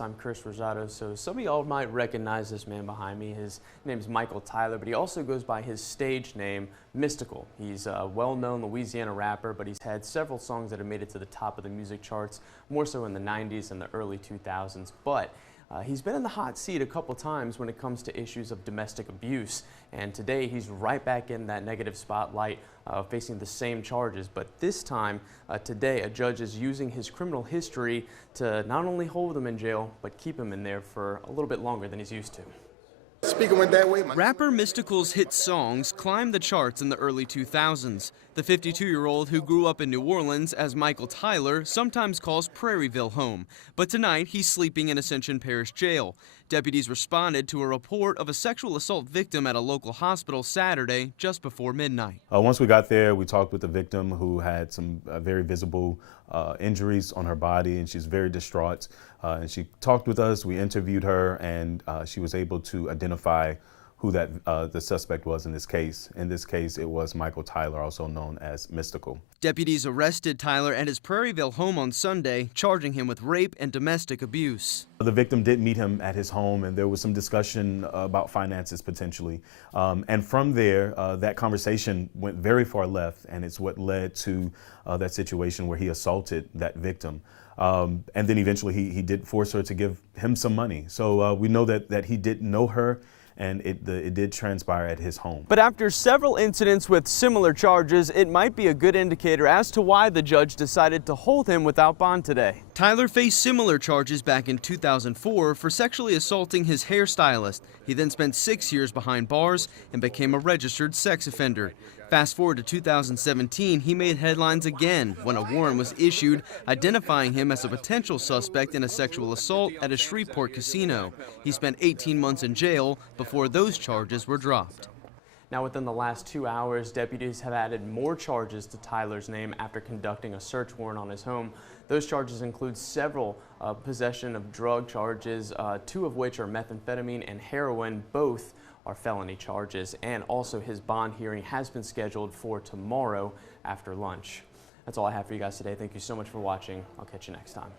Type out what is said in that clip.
I'm Chris Rosado. So some of y'all might recognize this man behind me. His name's Mystikal Tyler, but he also goes by his stage name, Mystikal. He's a well-known Louisiana rapper, but he's had several songs that have made it to the top of the music charts, more so in the 90s and the early 2000s. But he's been in the hot seat a couple times when it comes to issues of domestic abuse, and today he's right back in that negative spotlight, facing the same charges. But this time, today, a judge is using his criminal history to not only hold him in jail, but keep him in there for a little bit longer than he's used to. Speaking with that way, rapper Mystikal's hit songs climbed the charts in the early 2000s. The 52-year-old who grew up in New Orleans as Mystikal Tyler sometimes calls Prairieville home. But tonight he's sleeping in Ascension Parish Jail. Deputies responded to a report of a sexual assault victim at a local hospital Saturday just before midnight. Once we got there, we talked with the victim who had some very visible injuries on her body, and she's very distraught. And she talked with us, we interviewed her, and she was able to identify who the suspect was in this case. In this case, it was Mystikal Tyler, also known as Mystikal. Deputies arrested Tyler at his Prairieville home on Sunday, charging him with rape and domestic abuse. The victim did meet him at his home, and there was some discussion about finances potentially. And from there, that conversation went very far left, and it's what led to that situation where he assaulted that victim. And then eventually he did force her to give him some money. So we know that he did know her, and it did transpire at his home. But after several incidents with similar charges, it might be a good indicator as to why the judge decided to hold him without bond today. Tyler faced similar charges back in 2004 for sexually assaulting his hairstylist. He then spent 6 years behind bars and became a registered sex offender. Fast forward to 2017, he made headlines again when a warrant was issued identifying him as a potential suspect in a sexual assault at a Shreveport casino. He spent 18 months in jail before those charges were dropped. Now, within the last 2 hours, deputies have added more charges to Tyler's name after conducting a search warrant on his home. Those charges include several possession of drug charges, 2 of which are methamphetamine and heroin. Both are felony charges, and also his bond hearing has been scheduled for tomorrow after lunch. That's all I have for you guys today. Thank you so much for watching. I'll catch you next time.